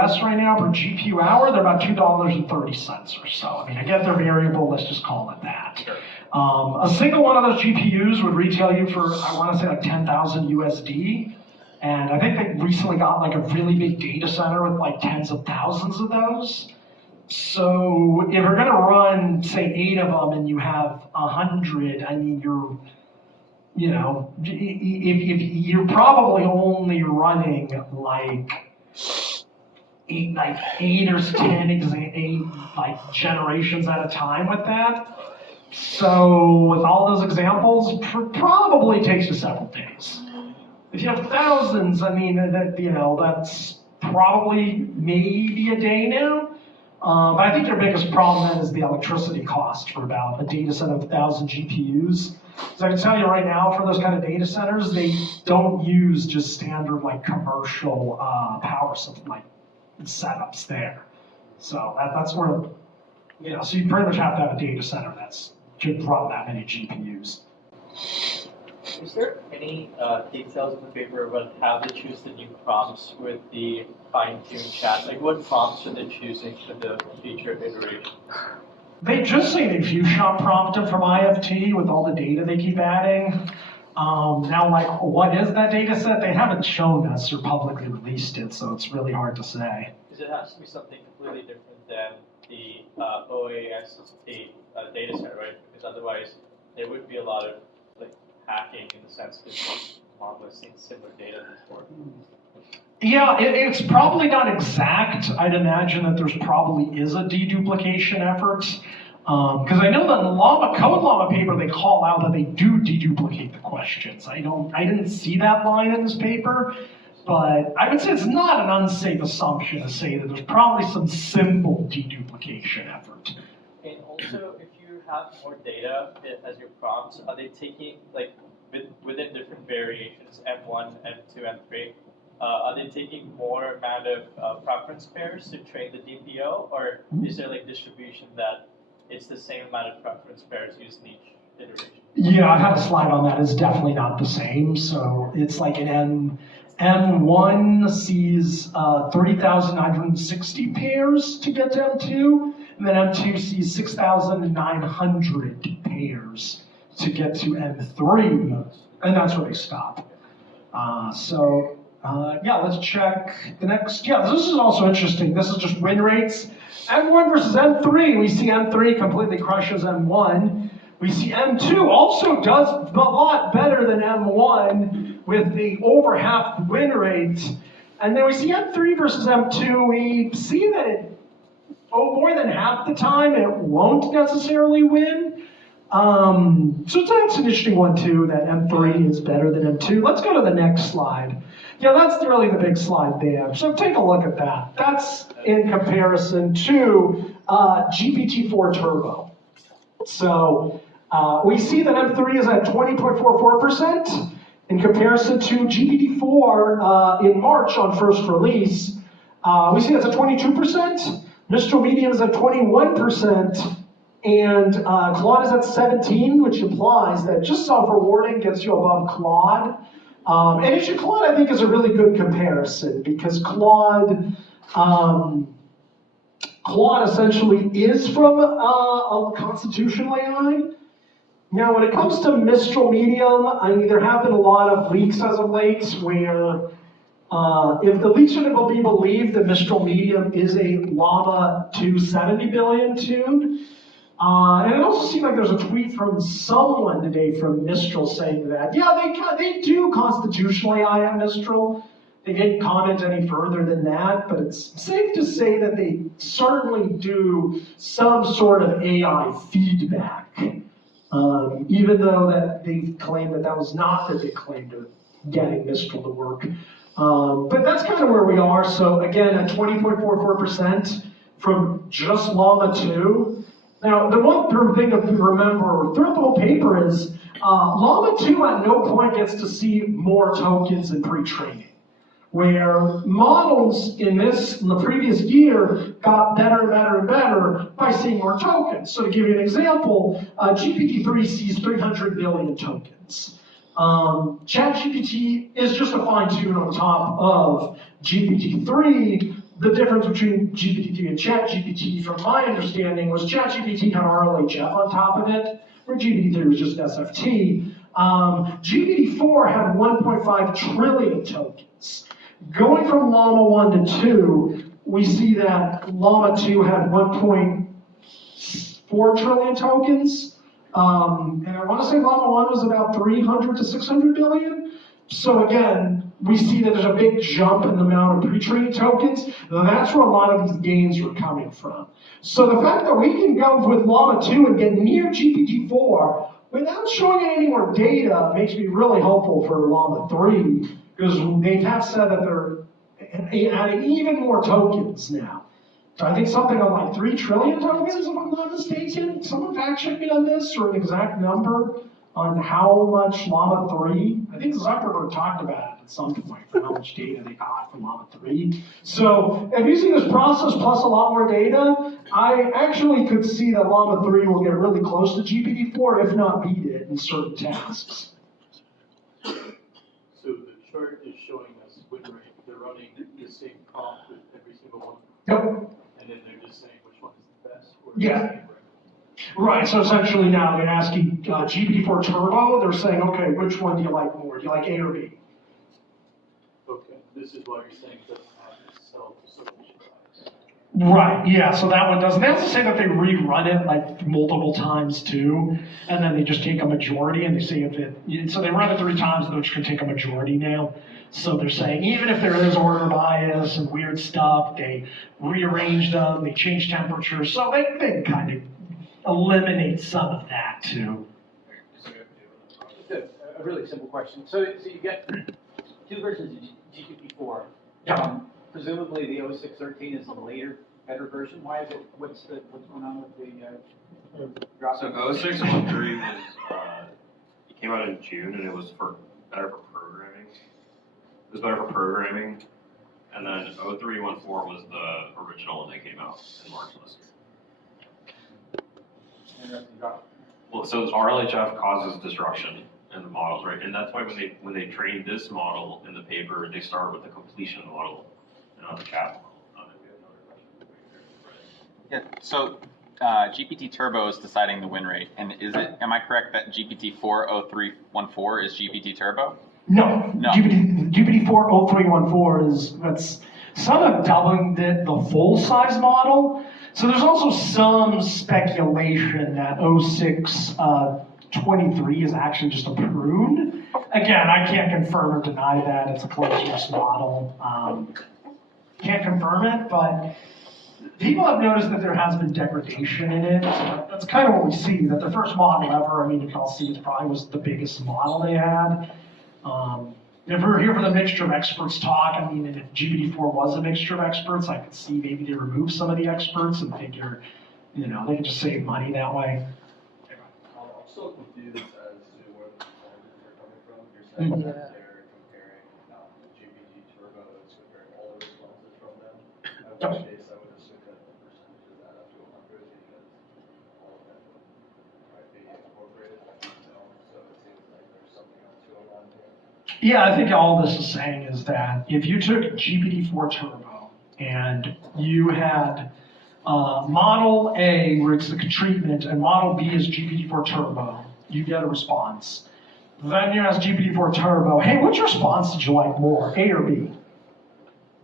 US right now per GPU hour, they're about $2.30 or so. I mean, I get they're variable, let's just call it that. Sure. A single one of those GPUs would retail you for, I want to say like 10,000 USD. And I think they recently got like a really big data center with like tens of thousands of those. So if you're gonna run, say, 8 of them and you have 100, I mean, if you're probably only running like eight or 10 generations at a time with that. So with all those examples, probably takes you several days. If you have thousands, I mean, that's probably maybe a day now. But I think your biggest problem then is the electricity cost for about a data set of 1,000 GPUs. So I can tell you right now, for those kind of data centers, they don't use just standard like commercial power setups there. So that's where, so you pretty much have to have a data center that's could run that many GPUs. Is there any details in the paper about how they choose the new prompts with the fine-tuned chat? Like, what prompts are they choosing for the future iteration? They just say they few shot prompted from IFT with all the data they keep adding. Now, like, what is that data set? They haven't shown us or publicly released it, so it's really hard to say. Because it has to be something completely different than the OpenAssistant data set, right? Because otherwise, there would be a lot of hacking in the sense that model has seen similar data before. Yeah, it's probably not exact. I'd imagine that there's probably is a deduplication effort. Because I know that in the Code Llama paper, they call out that they do deduplicate the questions. I didn't see that line in this paper, but I would say it's not an unsafe assumption to say that there's probably some simple deduplication effort. And also, if you have more data as your prompts, are they taking, like, within different variations, M1, M2, M3, are they taking more amount of preference pairs to train the DPO, or is there like distribution that it's the same amount of preference pairs used in each iteration? Yeah, I have a slide on that. It's definitely not the same. So it's like an M1 sees 3,960 pairs to get to M2, and then M2 sees 6,900 pairs to get to M3, and that's where they stop. Let's check the next. Yeah, this is also interesting. This is just win rates. M1 versus M3. We see M3 completely crushes M1. We see M2 also does a lot better than M1 with the over half win rate. And then we see M3 versus M2. We see that more than half the time it won't necessarily win. So that's an interesting one too, that M3 is better than M2. Let's go to the next slide. Yeah, that's really the big slide there. So take a look at that. That's in comparison to GPT-4 Turbo. So we see that M3 is at 20.44% in comparison to GPT-4 in March on first release. We see that's at 22%. Mistral Medium is at 21%. And Claude is at 17, which implies that just self-rewarding gets you above Claude. And actually, Claude, I think, is a really good comparison because Claude essentially is from a constitutional AI. Now, when it comes to Mistral Medium, I mean, there have been a lot of leaks as of late where if the leaks are to be believed, that Mistral Medium is a Llama 270 billion tune. And it also seemed like there's a tweet from someone today from Mistral saying that, yeah, they do constitutional AI at Mistral. They didn't comment any further than that, but it's safe to say that they certainly do some sort of AI feedback, even though that they claim that was not their big claim to getting Mistral to work. But that's kind of where we are. So again, at 20.44% from just Llama 2. Now, the one thing to remember throughout the whole paper is Llama 2 at no point gets to see more tokens in pre-training, where models in the previous year got better and better and better by seeing more tokens. So to give you an example, GPT-3 sees 300 billion tokens. ChatGPT is just a fine-tune on top of GPT-3, the difference between GPT-3 and ChatGPT, from my understanding, was ChatGPT had RLHF on top of it, where GPT-3 was just SFT. GPT-4 had 1.5 trillion tokens. Going from Llama 1 to 2, we see that Llama 2 had 1.4 trillion tokens. And I want to say Llama 1 was about 300 to 600 billion. So again, we see that there's a big jump in the amount of pre-trained tokens. That's where a lot of these gains were coming from. So the fact that we can go with Llama 2 and get near GPT-4 without showing any more data makes me really hopeful for Llama 3, because they have said that they're adding even more tokens now. So I think something like 3 trillion tokens, if I'm not mistaken. Someone fact check me on this, or an exact number on how much Llama 3, I think Zuckerberg talked about it at some point, for how much data they got from Llama 3. So if you see this process plus a lot more data, I actually could see that Llama 3 will get really close to GPT-4, if not beat it in certain tasks. So the chart is showing us win rate. They're running the same prompt with every single one. Yep. And then they're just saying which one is the best. Or Yeah. Right, so essentially now they're asking GPT-4 Turbo, they're saying, okay, which one do you like more? Do you like A or B? Okay, this is why you're saying it doesn't have to self-sufficient bias. Right, yeah, so that one doesn't. They also say that they rerun it like multiple times too, and then they just take a majority and they say if it, so they run it 3 times, which can take a majority now. So they're saying even if there is order bias and weird stuff, they rearrange them, they change temperature, so they can kind of eliminate some of that too. Just a really simple question. So you get 2 versions of GPT-4. Yeah. Presumably the 0613 is the later, better version. Why is it? What's going on with the drop? So 0613 was it came out in June, and it was better for programming. It was better for programming, and then 0314 was the original when they came out in March last year. Well, so RLHF causes disruption in the models, right? And that's why when they trained this model in the paper, they started with the completion model and not the cap model. We have another question. Yeah. So GPT Turbo is deciding the win rate, and am I correct that GPT-4 0314 is GPT Turbo? No. No. GPT-4 0314 that's some have doubling the full size model. So there's also some speculation that 0623 is actually just a prune. Again, I can't confirm or deny that. It's a closed source model. Can't confirm it, but people have noticed that there has been degradation in it. So that's kind of what we see, that the first model ever, I mean, you can all see it probably was the biggest model they had. If we're here for the mixture of experts talk, I mean, and if GPT-4 was a mixture of experts, I could see maybe they remove some of the experts and figure, they can just save money that way. I'm still confused as to where the performance are coming from. You're saying that they're comparing GPT Turbo, it's comparing all the responses from them. In which case, I would assume that the percentages add up to 100 because all of them might be incorporated. So it seems like there's something else going on here. Yeah, I think all this is saying is that if you took GPT-4 Turbo and you had Model A, where it's the treatment, and Model B is GPT-4 Turbo, you get a response. Then you ask GPT-4 Turbo, hey, which response did you like more, A or B?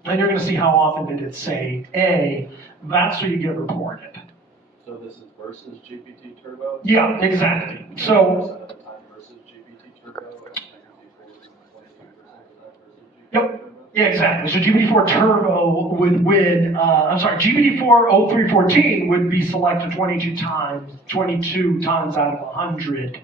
Then you're going to see how often did it say A. That's what you get reported. So this is versus GPT Turbo? Yeah, exactly. So, At the time versus GPT Turbo, and GPT-4 is 22% of that versus GPT yep. Turbo? Yeah, exactly. So GPT-4 Turbo would win, GPT-4 0314 would be selected 22 times out of 100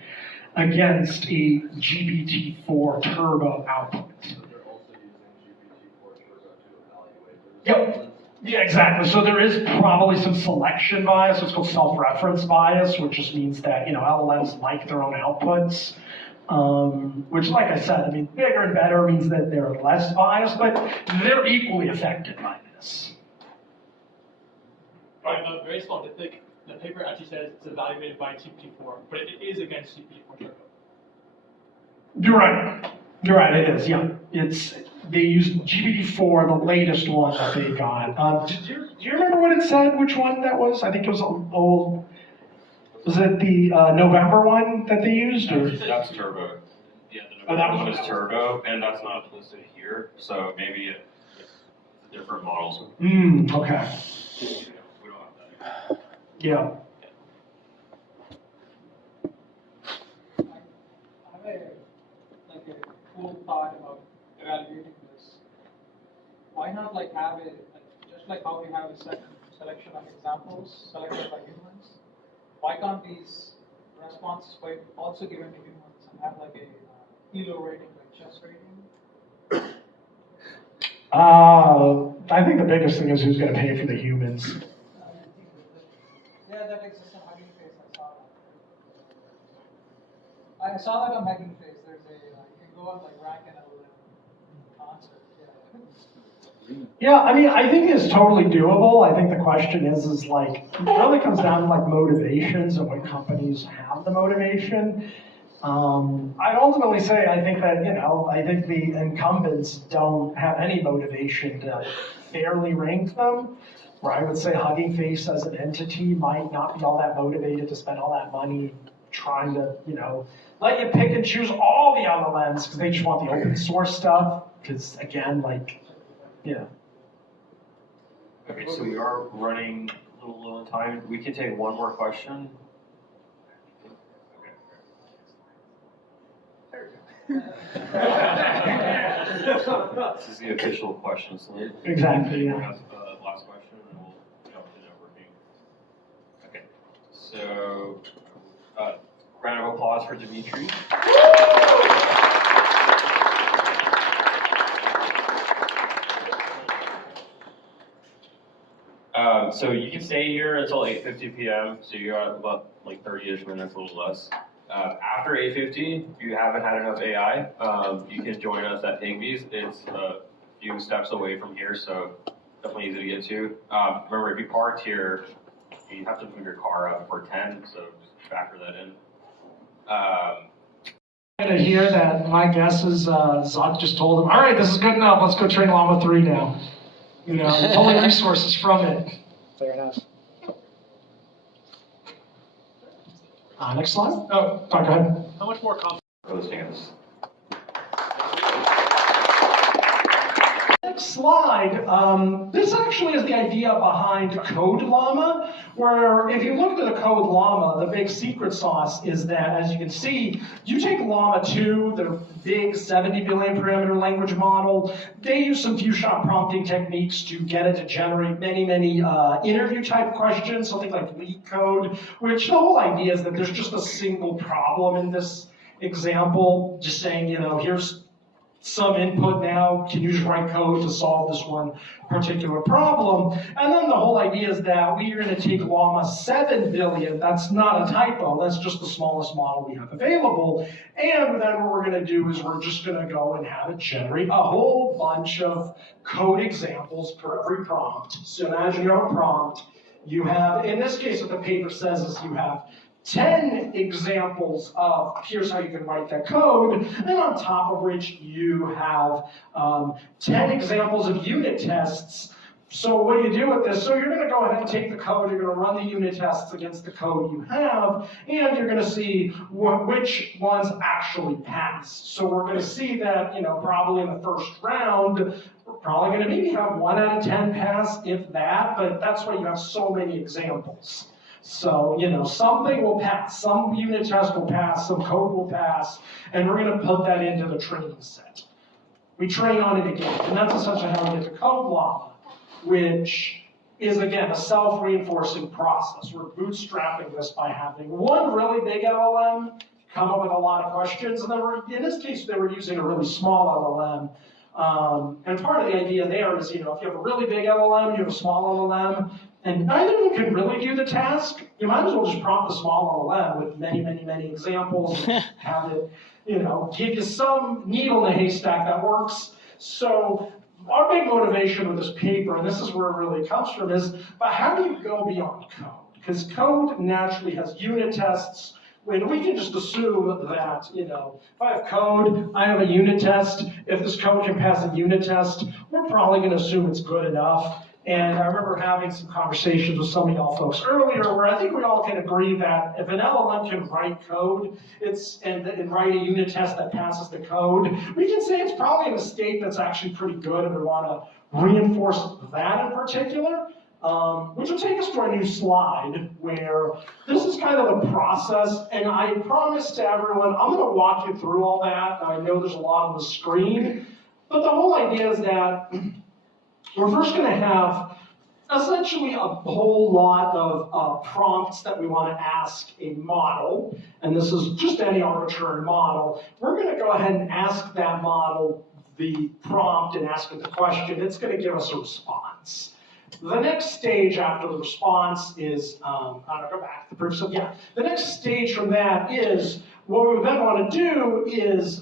against a GPT-4 Turbo output. So they're also using GPT-4 Turbo to evaluate the Yep. results. Yeah, exactly. So there is probably some selection bias. It's called self-reference bias, which just means that, LLMs like their own outputs. Which, like I said, I mean, bigger and better means that they're less biased, but they're equally affected by this. Right, very small. The paper actually says it's evaluated by GPT-4, but it is against GPT-4 Turbo. You're right. It is. Yeah. they used GPT-4, the latest one that they got. Do you remember what it said, which one that was? I think it was old. Was it the November one that they used? Or? That's Turbo. Yeah, the Oh, November one is Turbo, and that's not listed here, so maybe it's different models. Okay. We don't have that. Yeah. I have a cool thought about evaluating this. Why not have it just like how we have a selection of examples selected by humans? Why can't these responses be also given to humans and have a ELO rating, chess rating? I think the biggest thing is who's going to pay for the humans. Yeah, that exists on Hugging Face. I saw that on Hugging Face. There's a you can go on rank and answer. Yeah, I mean, I think it's totally doable. I think the question is it really comes down to motivations and what companies have the motivation. I'd ultimately say I think that, I think the incumbents don't have any motivation to fairly rank them. Where I would say Hugging Face as an entity might not be all that motivated to spend all that money trying to, let you pick and choose all the LLMs because they just want the open source stuff. Because again, yeah. Okay, so we are running a little low on time. We can take one more question. This is the official question slate. Exactly, yeah. That's the last question, and we'll jump to networking. Okay, so round of applause for Dimitri. So you can stay here until 8:50 p.m. So you got about 30-ish minutes, a little less. After 8:50, if you haven't had enough AI, you can join us at Pygmies. It's a few steps away from here, so definitely easy to get to. Remember, if you parked here, you have to move your car out before 10, so just factor that in. I'm going to hear that my guess is Zuck just told him, all right, this is good enough, let's go train Llama 3 now. Pulling resources from it. Fair enough. Next slide. Oh, go ahead. How much more complex? Next slide. This actually is the idea behind Code Llama, where if you look at the Code Llama, the big secret sauce is that, as you can see, you take Llama 2, the big 70 billion parameter language model, they use some few shot prompting techniques to get it to generate many interview type questions, something like leak code, which the whole idea is that there's just a single problem in this example, just saying, here's some input now, can you just write code to solve this one particular problem? And then the whole idea is that we are going to take Llama 7 billion, that's not a typo, that's just the smallest model we have available, and then what we're going to do is we're just going to go and have it generate a whole bunch of code examples for every prompt. So imagine you have a prompt, you have, in this case what the paper says is you have 10 examples of here's how you can write that code, and on top of which you have 10 examples of unit tests. So what do you do with this? So you're going to go ahead and take the code, you're going to run the unit tests against the code you have, and you're going to see which ones actually pass. So we're going to see that, probably in the first round, we're probably going to maybe have 1 out of 10 pass, if that, but that's why you have so many examples. So, something will pass, some unit test will pass, some code will pass, and we're going to put that into the training set. We train on it again, and that's essentially how we get to Code Llama, which is, again, a self-reinforcing process. We're bootstrapping this by having one really big LLM come up with a lot of questions, and then in this case, they were using a really small LLM. And part of the idea there is, if you have a really big LLM, you have a small LLM, and neither of them can really do the task, you might as well just prompt the small LLM with many examples, have it, give you some needle in a haystack that works. So our big motivation with this paper, and this is where it really comes from, is, but how do you go beyond code? Because code naturally has unit tests, when we can just assume that, if I have code, I have a unit test. If this code can pass a unit test, we're probably going to assume it's good enough. And I remember having some conversations with some of y'all folks earlier where I think we all can agree that if an LLM can write code and write a unit test that passes the code, we can say it's probably in a state that's actually pretty good, and we want to reinforce that in particular. Which will take us to our new slide, where this is kind of the process, and I promise to everyone, I'm going to walk you through all that. I know there's a lot on the screen, but the whole idea is that we're first going to have essentially a whole lot of prompts that we want to ask a model, and this is just any arbitrary model. We're going to go ahead and ask that model the prompt and ask it the question. It's going to give us a response. The next stage after the response is, I'm going to go back to the proof. So yeah, the next stage from that is, what we then want to do is,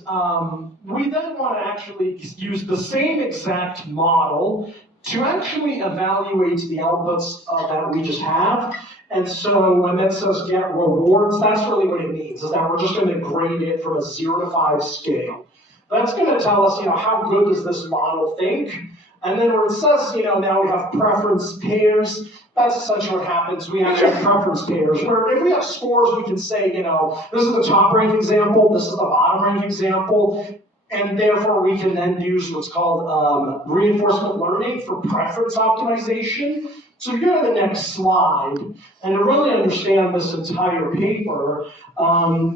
we then want to actually use the same exact model to actually evaluate the outputs that we just have. And so when that says get rewards, that's really what it means, is that we're just going to grade it from a 0 to 5 scale. That's going to tell us, how good does this model think? And then where it says, now we have preference pairs, that's essentially what happens. We actually have preference pairs, where if we have scores, we can say, this is the top rank example, this is the bottom rank example, and therefore we can then use what's called reinforcement learning for preference optimization. So you go to the next slide, and to really understand this entire paper,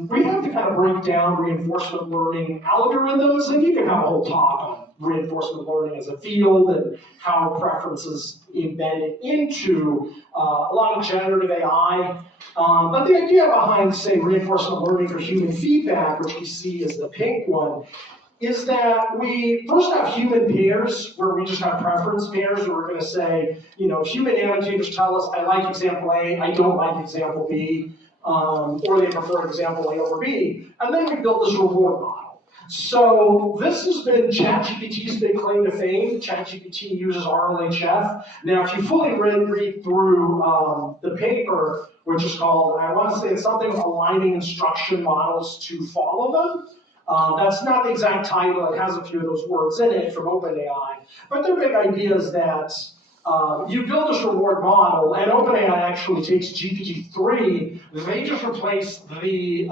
we have to kind of break down reinforcement learning algorithms, and you can have a whole talk on reinforcement learning as a field and how preferences embedded into a lot of generative AI. But the idea behind, say, reinforcement learning for human feedback, which we see as the pink one, is that we first have human pairs where we just have preference pairs where we're going to say, human annotators tell us, I like example A, I don't like example B, or they prefer example A over B. And then we build this reward model. So this has been ChatGPT's big claim to fame. ChatGPT uses RLHF. Now, if you fully read through the paper, which is called, I want to say it's something aligning instruction models to follow them. That's not the exact title. It has a few of those words in it from OpenAI. But their big idea is that you build this reward model, and OpenAI actually takes GPT-3. They just replace the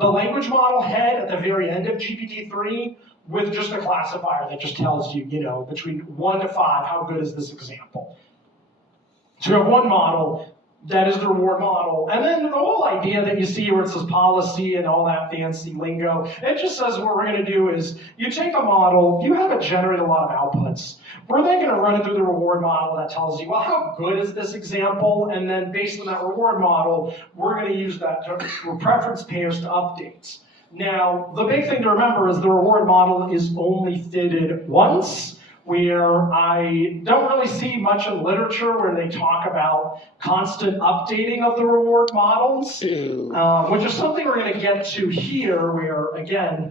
language model head at the very end of GPT-3 with just a classifier that just tells you, between 1 to 5, how good is this example. So you have one model. That is the reward model. And then the whole idea that you see where it says policy and all that fancy lingo, it just says what we're going to do is you take a model, you have it generate a lot of outputs. We're then going to run it through the reward model that tells you, well, how good is this example? And then based on that reward model, we're going to use that for preference pairs to update. Now, the big thing to remember is the reward model is only fitted once, where I don't really see much in literature where they talk about constant updating of the reward models, which is something we're going to get to here, where, again,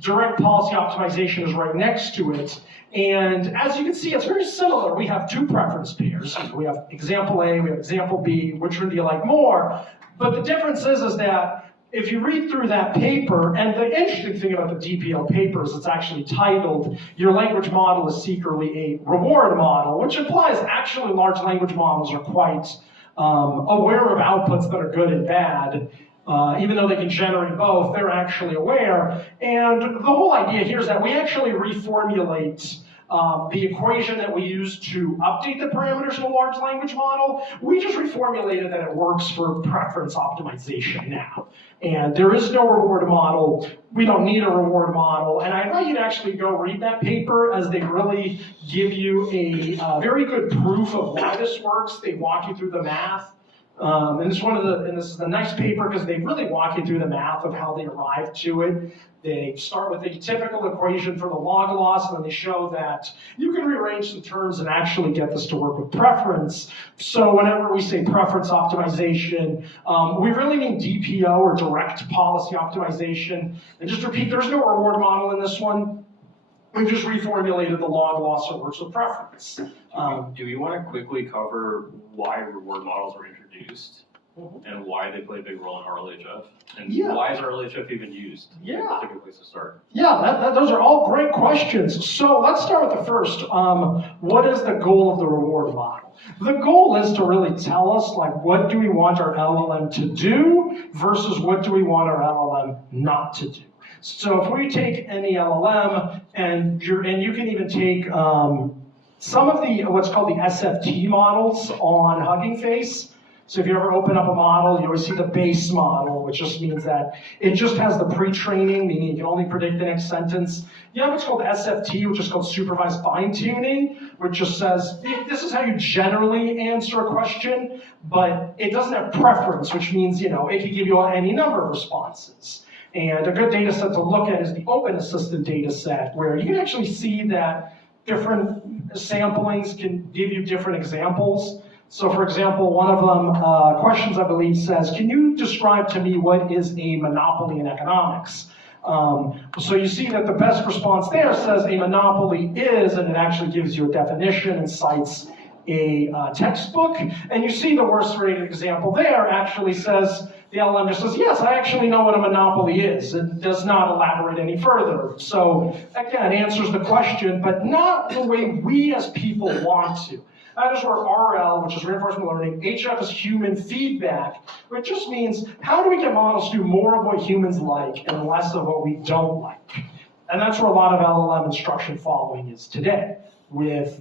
direct policy optimization is right next to it. And as you can see, it's very similar. We have two preference pairs. We have example A, we have example B, which one do you like more? But the difference is that if you read through that paper, and the interesting thing about the DPO paper is it's actually titled, Your Language Model is Secretly a Reward Model, which implies actually large language models are quite aware of outputs that are good and bad. Even though they can generate both, they're actually aware. And the whole idea here is that we actually reformulate the equation that we use to update the parameters of a large language model. We just reformulated that it works for preference optimization now. And there is no reward model. We don't need a reward model. And I invite you to actually go read that paper, as they really give you a very good proof of why this works. They walk you through the math. And this is a nice paper because they really walk you through the math of how they arrived to it. They start with a typical equation for the log loss, and then they show that you can rearrange some terms and actually get this to work with preference. So whenever we say preference optimization, we really mean DPO, or direct policy optimization. And just to repeat, there's no reward model in this one. We just reformulated the log loss that works with preference. Do we want to quickly cover why reward models were introduced? and why they play a big role in RLHF, and Yeah. why is RLHF even used? Yeah. That's a good place to start. Yeah, those are all great questions. So let's start with the first. What is the goal of the reward model? The goal is to really tell us, like, what do we want our LLM to do versus what do we want our LLM not to do. So if we take any LLM, and you can even take some of the what's called the SFT models on Hugging Face. So if you ever open up a model, you always see the base model, which just means that it just has the pre-training, meaning you can only predict the next sentence. You have what's called SFT, which is called supervised fine-tuning, which just says, this is how you generally answer a question, but it doesn't have preference, which means, it can give you any number of responses. And a good data set to look at is the OpenAssistant data set, where you can actually see that different samplings can give you different examples. So for example, one of them, questions I believe says, can you describe to me what is a monopoly in economics? So you see that the best response there says a monopoly is, and it actually gives you a definition and cites a textbook. And you see the worst rated example there actually says, the LLM just says, yes, I actually know what a monopoly is. It does not elaborate any further. So again, answers the question, but not the way we as people want to. That is where RL, which is reinforcement learning, HF is human feedback, which just means how do we get models to do more of what humans like and less of what we don't like? And that's where a lot of LLM instruction following is today, with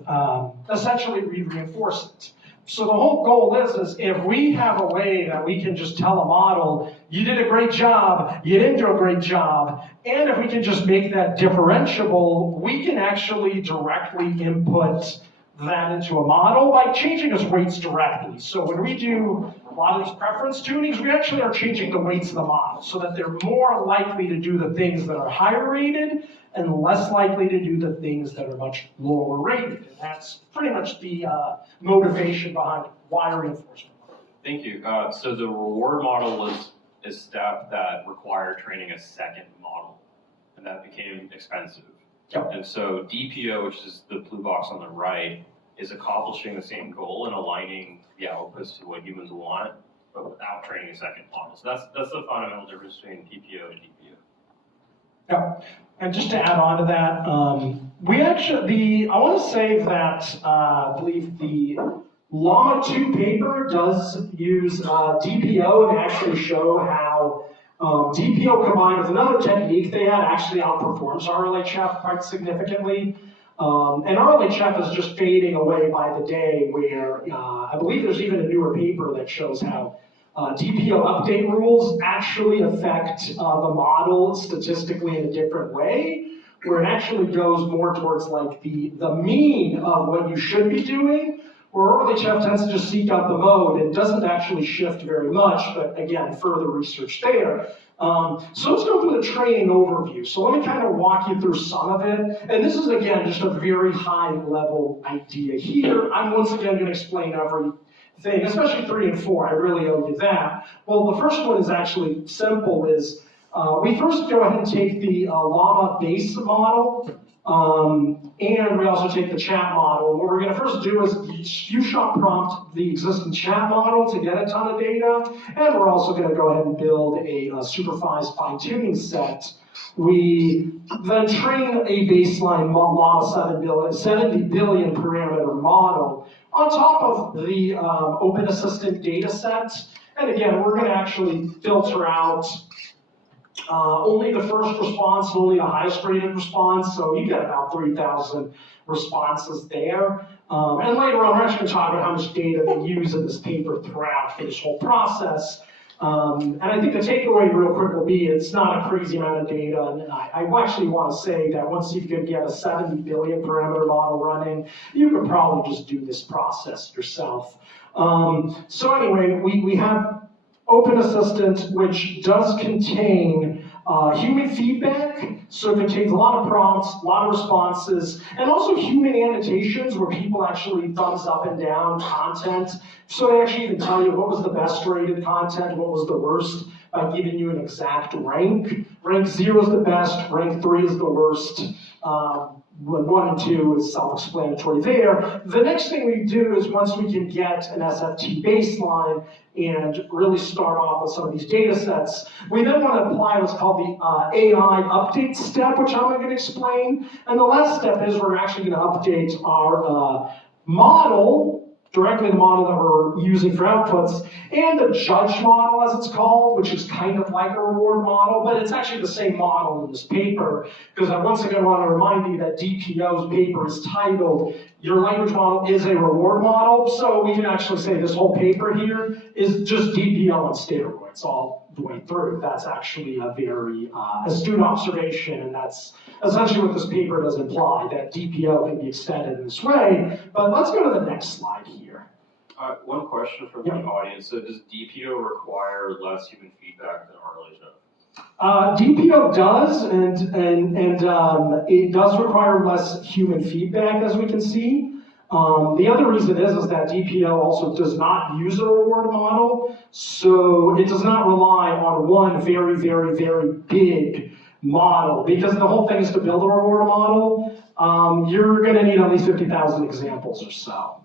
essentially reinforcement. So the whole goal is if we have a way that we can just tell a model, you did a great job, you didn't do a great job, and if we can just make that differentiable, we can actually directly input that into a model by changing its weights directly. So when we do a lot of these preference tunings, we actually are changing the weights of the model so that they're more likely to do the things that are higher rated and less likely to do the things that are much lower rated. And that's pretty much the motivation behind why reinforcement. Thank you. So the reward model was a step that required training a second model, and that became expensive. Yep. And so DPO, which is the blue box on the right, is accomplishing the same goal and aligning the outputs to what humans want, but without training a second model. So that's the fundamental difference between DPO and DPO. Yeah, and just to add on to that, I want to say that I believe the Llama 2 paper does use DPO and actually show how DPO combined with another technique they had actually outperforms RLHF quite significantly. And RLHF is just fading away by the day, where I believe there's even a newer paper that shows how DPO update rules actually affect the model statistically in a different way, where it actually goes more towards like the mean of what you should be doing, where RLHF tends to just seek out the mode. It doesn't actually shift very much, but again, further research there. So let's go through the training overview. So let me kind of walk you through some of it. And this is, again, just a very high level idea here. I'm once again going to explain everything, especially 3 and 4. I really owe you that. Well, the first one is actually simple, is we first go ahead and take the Llama base model, and we also take the chat model. What we're going to first do is you shot prompt the existing chat model to get a ton of data, and we're also going to go ahead and build a supervised fine-tuning set. We then train a baseline Llama 70 billion parameter model on top of the OpenAssistant data set. And again, we're going to actually filter out only the first response, only the highest rated response, so you get about 3,000 responses there. And later on, we're actually going to talk about how much data they use in this paper throughout for this whole process. And I think the takeaway real quick will be it's not a crazy amount of data, and I actually want to say that once you could get a 70 billion parameter model running, you could probably just do this process yourself. So anyway, we have OpenAssistant, which does contain human feedback, so it contains a lot of prompts, a lot of responses, and also human annotations where people actually thumbs up and down content. So they actually even tell you what was the best rated content, what was the worst. by giving you an exact rank. Rank 0 is the best, rank 3 is the worst. 1 and 2 is self-explanatory there. The next thing we do is once we can get an SFT baseline and really start off with some of these data sets, we then want to apply what's called the AI update step, which I'm going to explain. And the last step is we're actually going to update our model, directly the model that we're using for outputs, and the judge model, as it's called, which is kind of like a reward model, but it's actually the same model in this paper, because I once again want to remind you that DPO's paper is titled, Your Language Model is a Reward Model, so we can actually say this whole paper here is just DPO on steroids all the way through. That's actually a very astute observation, and that's essentially what this paper does imply, that DPO can be extended in this way. But let's go to the next slide here. One question from the audience. So does DPO require less human feedback than RLHF? DPO does, and it does require less human feedback, as we can see. The other reason is that DPO also does not use a reward model, so it does not rely on one very, very, very big model, because the whole thing is to build a reward model, you're going to need at least 50,000 examples or so.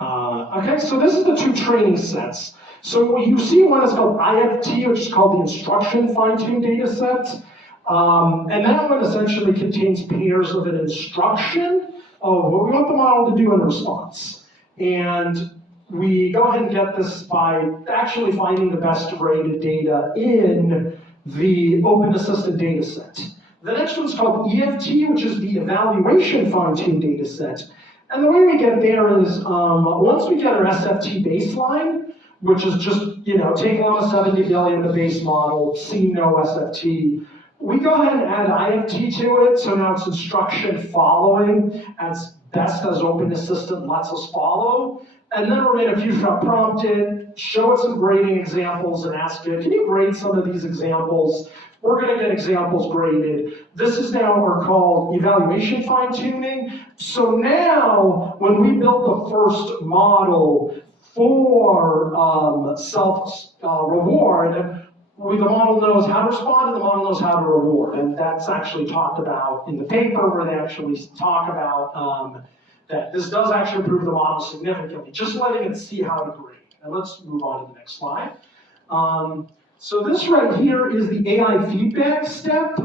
Okay, so this is the two training sets. So you see one is called IFT, which is called the Instruction Fine-Tuned Data Set. And that one essentially contains pairs of an instruction of what we want the model to do in response. And we go ahead and get this by actually finding the best rated data in the OpenAssistant data set. The next one's called EFT, which is the Evaluation Fine-Tuned Data Set. And the way we get there is, once we get our SFT baseline, which is just, taking on a 70 billion, the base model, see no SFT, we go ahead and add IFT to it, so now it's instruction following as best as OpenAssistant lets us follow. And then we're going to prompt it, show it some grading examples, and ask it, can you grade some of these examples? We're going to get examples graded. This is now what we're called evaluation fine-tuning. So now, when we build the first model for self-reward, the model knows how to respond and the model knows how to reward. And that's actually talked about in the paper, where they actually talk about that this does actually improve the model significantly, just letting it see how to grade. And let's move on to the next slide. So this right here is the AI feedback step.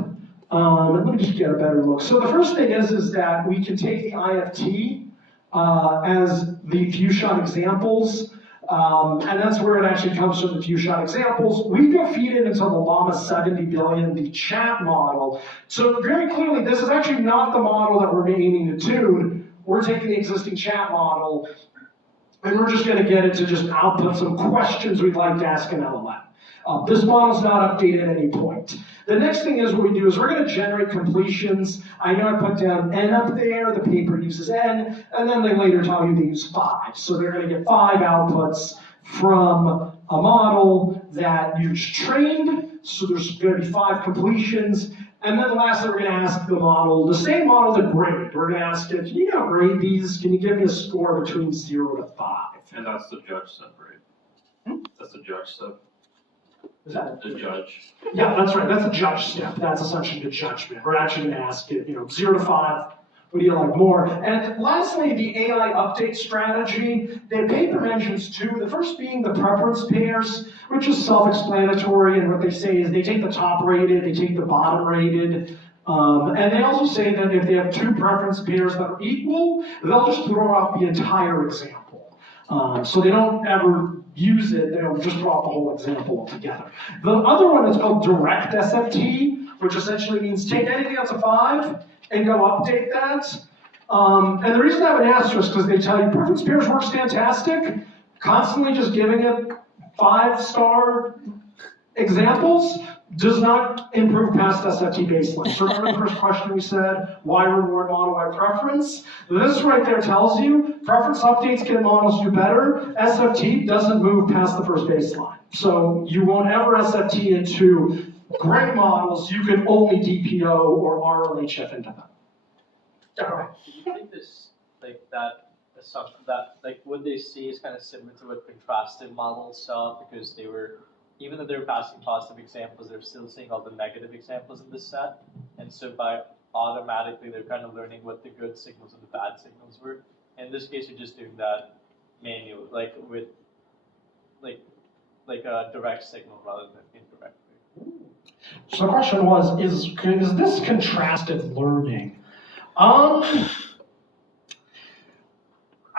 Let me just get a better look. So the first thing is that we can take the IFT as the few shot examples, and that's where it actually comes from, the few shot examples. We go feed it into the Llama 70 billion, the chat model. So very clearly, this is actually not the model that we're aiming to tune. We're taking the existing chat model, and we're just going to get it to just output some questions we'd like to ask an LLM. This model's not updated at any point. The next thing is what we do is we're going to generate completions. I know I put down N up there, the paper uses N, and then they later tell you they use 5. So they're going to get 5 outputs from a model that you just trained. So there's going to be 5 completions. And then lastly, we're going to ask the model, the same model to grade. We're going to ask it, can you grade these? Can you give me a score between 0 to 5? And that's the judge step, right? That's the judge step. Is that the judge? Yeah, that's right. That's the judge step. That's essentially the judgment. We're actually going to ask it, 0 to 5. What do you like more? And lastly, the AI update strategy. The paper mentions 2. The first being the preference pairs, which is self-explanatory. And what they say is they take the top rated, they take the bottom rated. And they also say that if they have 2 preference pairs that are equal, they'll just throw out the entire example. So they don't ever use it, they'll just drop the whole example altogether. The other one is called direct SFT, which essentially means take anything that's a 5 and go update that. And the reason I have an asterisk is because they tell you preference pairs works fantastic. Constantly just giving it 5-star examples does not improve past SFT baseline. So remember the first question we said, why reward model, why preference? This right there tells you preference updates get models do better. SFT doesn't move past the first baseline. So you won't ever SFT into great models. You can only DPO or RLHF into them. Do you think this, that assumption that like what they see is kind of similar to what contrastive models saw because they were, even though they're passing positive examples, they're still seeing all the negative examples in the set, and so by automatically they're kind of learning what the good signals and the bad signals were. In this case, you're just doing that manually, like with like a direct signal rather than indirectly. So the question was, is this contrastive learning?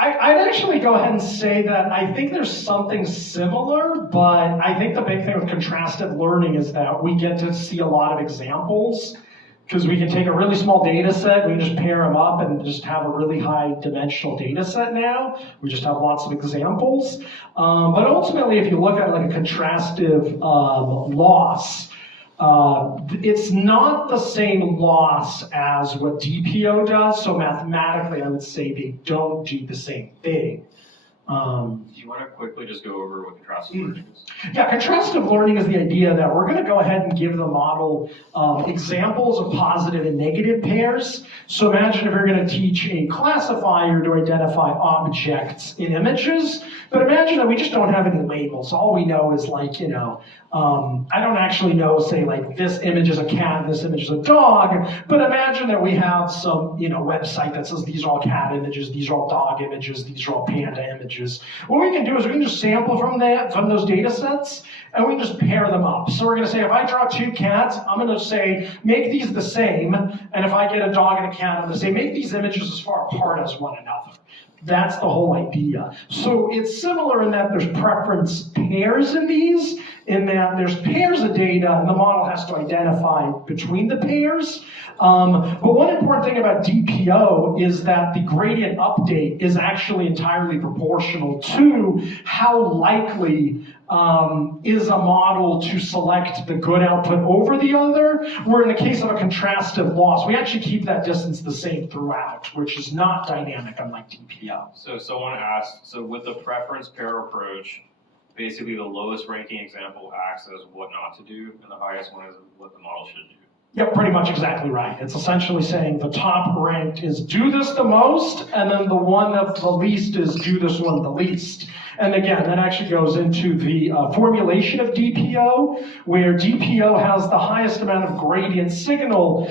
I'd actually go ahead and say that I think there's something similar, but I think the big thing with contrastive learning is that we get to see a lot of examples because we can take a really small data set, we can just pair them up and just have a really high dimensional data set now. We just have lots of examples. But ultimately, if you look at like a contrastive loss, it's not the same loss as what DPO does, so mathematically I would say they don't do the same thing. Do you want to quickly just go over what contrastive learning is? Yeah, contrastive learning is the idea that we're going to go ahead and give the model examples of positive and negative pairs. So imagine if you're going to teach a classifier to identify objects in images, but imagine that we just don't have any labels. All we know is like, you know, I don't actually know, say like this image is a cat, this image is a dog, but imagine that we have some, you know, website that says these are all cat images, these are all dog images, these are all panda images. What we can do is we can just sample from those data sets and we can just pair them up. So we're going to say if I draw two cats, I'm going to say make these the same, and if I get a dog and a cat, I'm going to say make these images as far apart as one another. That's the whole idea. So it's similar in that there's preference pairs in these, in that there's pairs of data and the model has to identify between the pairs. But one important thing about DPO is that the gradient update is actually entirely proportional to how likely is a model to select the good output over the other, where in the case of a contrastive loss, we actually keep that distance the same throughout, which is not dynamic unlike DPO. So someone asked, so with the preference pair approach, basically the lowest ranking example acts as what not to do, and the highest one is what the model should do. Yep, pretty much exactly right. It's essentially saying the top ranked is do this the most, and then the one that's the least is do this one the least. And again, that actually goes into the formulation of DPO, where DPO has the highest amount of gradient signal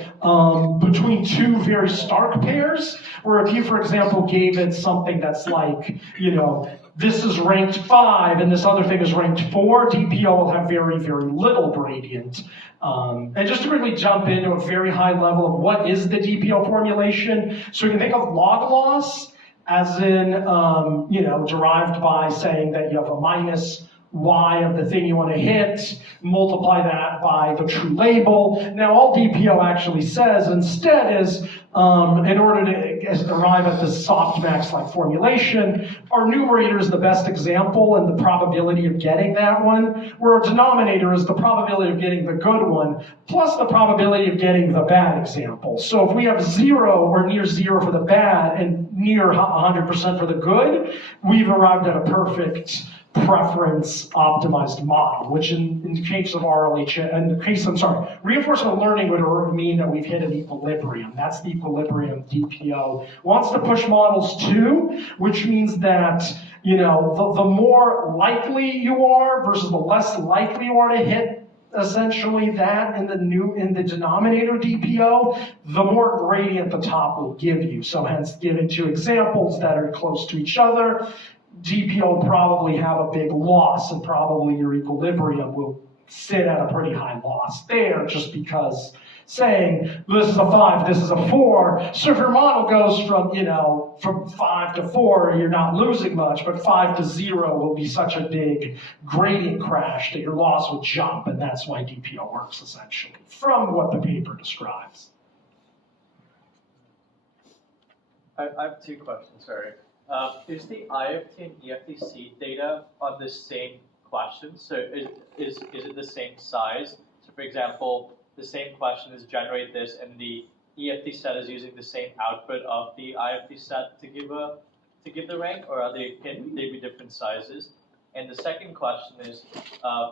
between two very stark pairs, where if you, for example, gave it something that's like, you know, this is ranked 5 and this other thing is ranked 4, DPO will have very, very little gradient. And just to really jump into a very high level of what is the DPO formulation, so we can think of log loss as in, you know, derived by saying that you have a minus y of the thing you want to hit, multiply that by the true label. Now all DPO actually says instead is, in order to arrive at this softmax-like formulation, our numerator is the best example and the probability of getting that one, where our denominator is the probability of getting the good one, plus the probability of getting the bad example. So if we have 0 or near 0 for the bad and near 100% for the good, we've arrived at a perfect preference optimized model, which in the case of RLH, in the case, reinforcement learning would mean that we've hit an equilibrium. That's the equilibrium DPO wants to push models to, which means that, you know, the more likely you are versus the less likely you are to hit essentially that in the denominator DPO, the more gradient the top will give you. So hence, given two examples that are close to each other, DPO will probably have a big loss, and probably your equilibrium will sit at a pretty high loss there, just because saying this is a 5, this is a 4. So if your model goes from, you know, from 5 to 4, you're not losing much, but 5 to 0 will be such a big gradient crash that your loss will jump, and that's why DPO works essentially, from what the paper describes. I have two questions, sorry. Is the IFT and EFT data on the same question? So is it the same size? So for example, the same question is generate this, and the EFT set is using the same output of the IFT set to give the rank, or can they be different sizes? And the second question is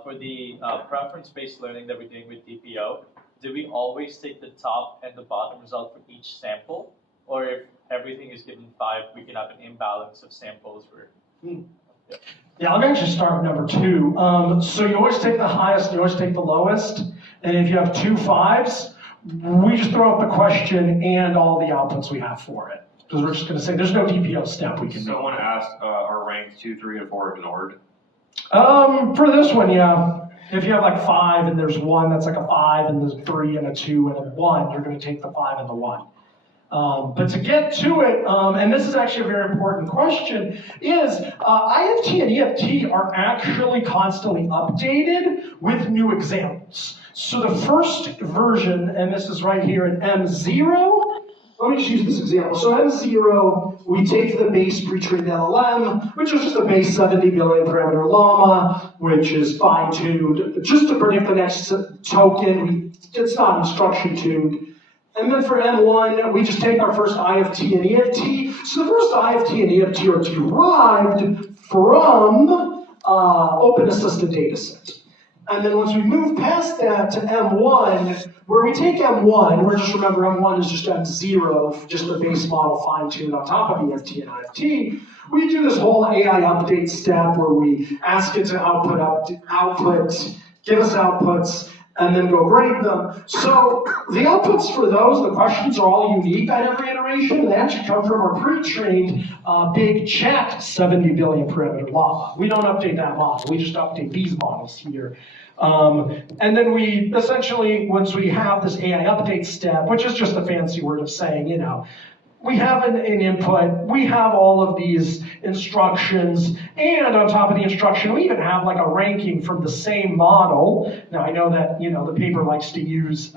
for the preference-based learning that we're doing with DPO, do we always take the top and the bottom result for each sample, or if everything is given 5, we can have an imbalance of samples where. Yeah, let me actually start with number 2. So you always take the highest, you always take the lowest, and if you have 2 5s, we just throw up the question and all the outputs we have for it. Because we're just going to say there's no DPO step we can do. Someone asked, are ranks 2, 3, and 4 ignored? For this one, yeah. If you have like 5 and there's 1 that's like a 5 and there's 3 and a 2 and a 1, you're going to take the 5 and the 1. But to get to it, and this is actually a very important question, is IFT and EFT are actually constantly updated with new examples. So the first version, and this is right here in M0, let me just use this example. So M0, we take the base pre-trained LLM, which is just a base 70 billion parameter Llama, which is fine-tuned just to predict the next token. It's not instruction tuned. And then for M1, we just take our first IFT and EFT. So the first IFT and EFT are derived from OpenAssistant dataset. And then once we move past that to M1, where we take M1, where just remember M1 is just M0, just the base model fine-tuned on top of EFT and IFT, we do this whole AI update step where we ask it to give us outputs, and then go grade them. So the outputs for those, the questions are all unique at every iteration, and they actually come from our pre-trained big chat 70 billion parameter Llama. We don't update that model, we just update these models here. And then we essentially, once we have this AI update step, which is just a fancy word of saying, you know, we have an input, we have all of these instructions, and on top of the instruction, we even have like a ranking from the same model. Now I know that, you know, the paper likes to use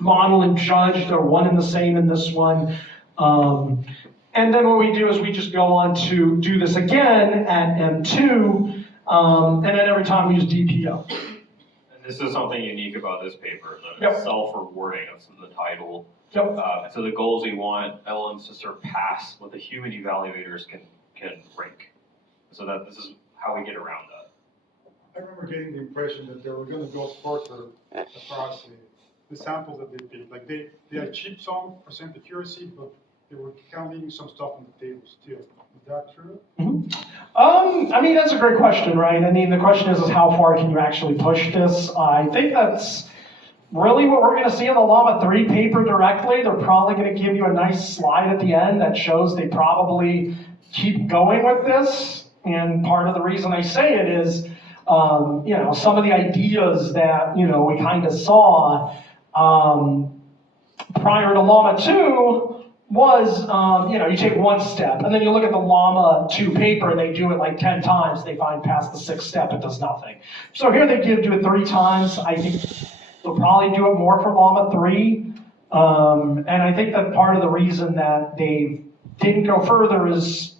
model and judge, they're one and the same in this one. And then what we do is we just go on to do this again at M2, and then every time we use DPO. And this is something unique about this paper, the Yep. self-rewarding of the title. Yep. So the goals we want LLMs to surpass what the human evaluators can rank. So that this is how we get around that. I remember getting the impression that they were going to go further as far as the samples that they picked. Like they achieved some % accuracy, but they were counting some stuff on the table still. Is that true? Mm-hmm. I mean, that's a great question, right? I mean, the question is how far can you actually push this? I think that's really what we're going to see in the Llama 3 paper directly. They're probably going to give you a nice slide at the end that shows they probably keep going with this. And part of the reason I say it is, you know, some of the ideas that, you know, we kind of saw prior to Llama 2 was, you know, you take one step, and then you look at the Llama 2 paper, and they do it like 10 times. They find past the 6th step, it does nothing. So here they do it 3 times. I think they'll probably do it more for Llama 3. And I think that part of the reason that they didn't go further is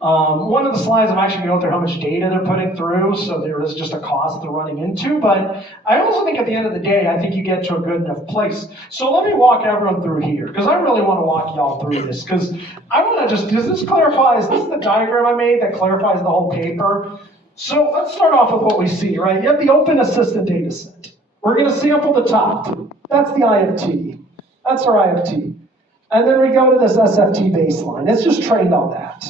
one of the slides I'm actually going to go through how much data they're putting through, so there is just a cost they're running into. But I also think at the end of the day, I think you get to a good enough place. So let me walk everyone through here, because I really want to walk y'all through this, because I want to just, this is the diagram I made that clarifies the whole paper. So let's start off with what we see, right? You have the OpenAssistant dataset. We're going to see up at the top. That's the IFT. That's our IFT. And then we go to this SFT baseline. It's just trained on that.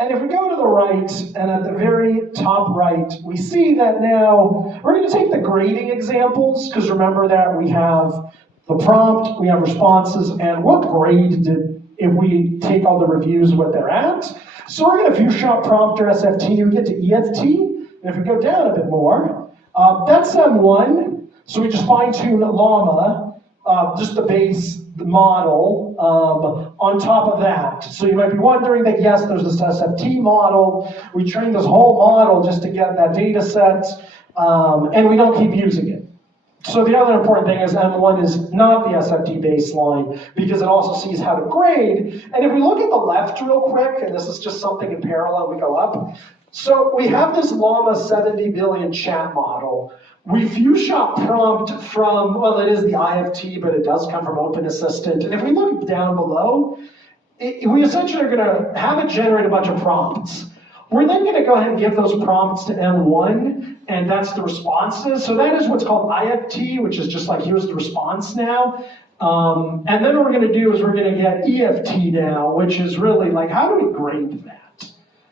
And if we go to the right, and at the very top right, we see that now we're going to take the grading examples, because remember that we have the prompt, we have responses, and what grade did, if we take all the reviews, what they're at. So we're going to view shot prompt or SFT, we get to EFT, and if we go down a bit more, that's M1, so we just fine-tune Llama, just the base model on top of that. So you might be wondering that, yes, there's this SFT model. We trained this whole model just to get that data set, and we don't keep using it. So the other important thing is M1 is not the SFT baseline, because it also sees how to grade. And if we look at the left real quick, and this is just something in parallel, we go up. So we have this Llama 70 billion chat model. We view shot prompt from, well, it is the IFT, but it does come from OpenAssistant. And if we look down below, we essentially are going to have it generate a bunch of prompts. We're then going to go ahead and give those prompts to M1, and that's the responses. So that is what's called IFT, which is just like, here's the response now. And then what we're gonna do is we're gonna get EFT now, which is really like, how do we grade that?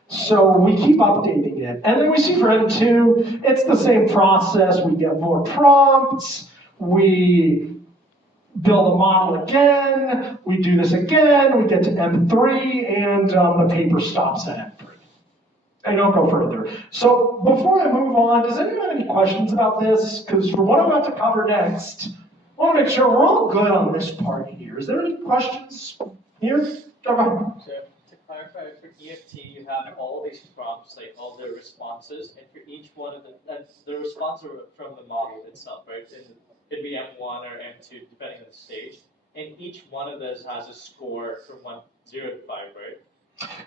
So we keep updating it. And then we see for M2, it's the same process. We get more prompts, we build a model again, we do this again, we get to M3, and the paper stops at M3. I don't go further. So before I move on, does anyone have any questions about this? Because for what I'm about to cover next, I want to make sure we're all good on this part here. Is there any questions here? Go ahead. So to clarify, for EFT, you have all these prompts, like all the responses, and for each one of them, that's the response are from the model itself, right? And it could be M1 or M2, depending on the stage. And each one of those has a score from 0 to 5, right?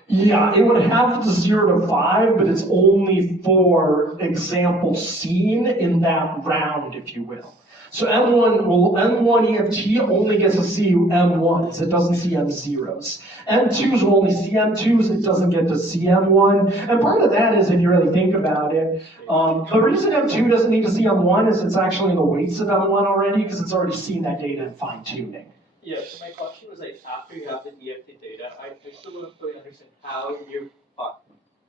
Yeah, it would have the 0 to 5, but it's only for example seen in that round, if you will. So M1 EFT only gets to see M1s, it doesn't see M0s. M2s will only see M2s, it doesn't get to see M1. And part of that is, if you really think about it, the reason M2 doesn't need to see M1 is it's actually in the weights of M1 already, because it's already seen that data and fine-tuning. Yeah, so my question was like, after you have the EFT data, I still don't fully understand how you're